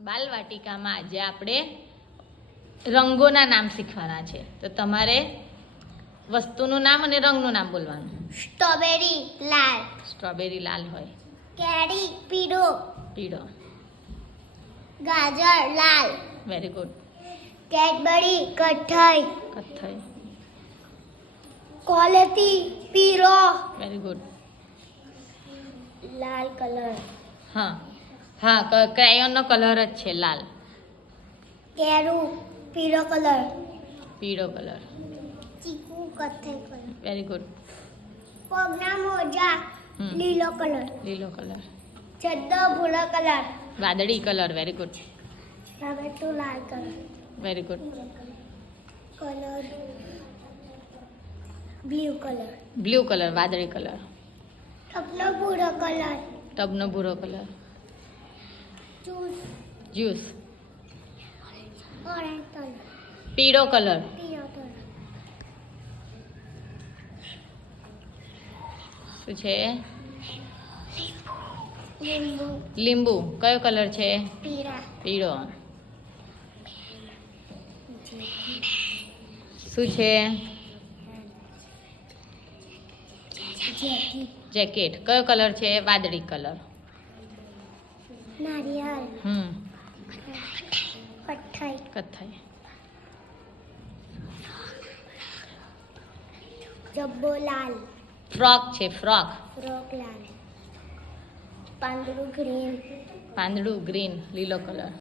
બાલવાટિકામાં આજે આપણે રંગોના નામ શીખવાના છે. તો તમારે વસ્તુનું નામ અને રંગનું નામ બોલવાનું. સ્ટ્રોબેરી લાલ, સ્ટ્રોબેરી લાલ હોય, કેરી પીળો, પીળો. ગાજર લાલ, વેરી ગુડ. કેડબરી કથ્થઈ, કથ્થઈ, કોલેટી પીળો, વેરી ગુડ. લાલ કલર, હા હા, ક્રાયોનનો કલર જ છે લાલ. કેરું પીળો કલર, પીળો કલર, ચીકુ કથ્થઈ કલર, વેરી ગુડ. પગના મોજા હમ. લીલો કલર, લીલો કલર, ચડ્ડો ભૂરો કલર, વાદળી કલર, વેરી ગુડ. ટમેટું લાલ colour, very good. Colour blue colour, blue colour, વાદળી કલર. ટપનો ભૂરો કલર, ટબનો ભૂરો colour. Juice juice, orange colour, પીળો કલર. પીળો કલર, શું છે? લીંબુ લીંબુ. કયો કલર છે? પીળા, પીળો. શું છે? જેકી, જેકેટ. કયો કલર છે? વાદળી કલર. નારિયેળ, કથ્થઈ, કથ્થઈ. જબ્બો લાલ, ફ્રોક છે, ફ્રોક. ફ્રોક લાલ, પાંદડું ગ્રીન, પાંદડું ગ્રીન, લીલો કલર.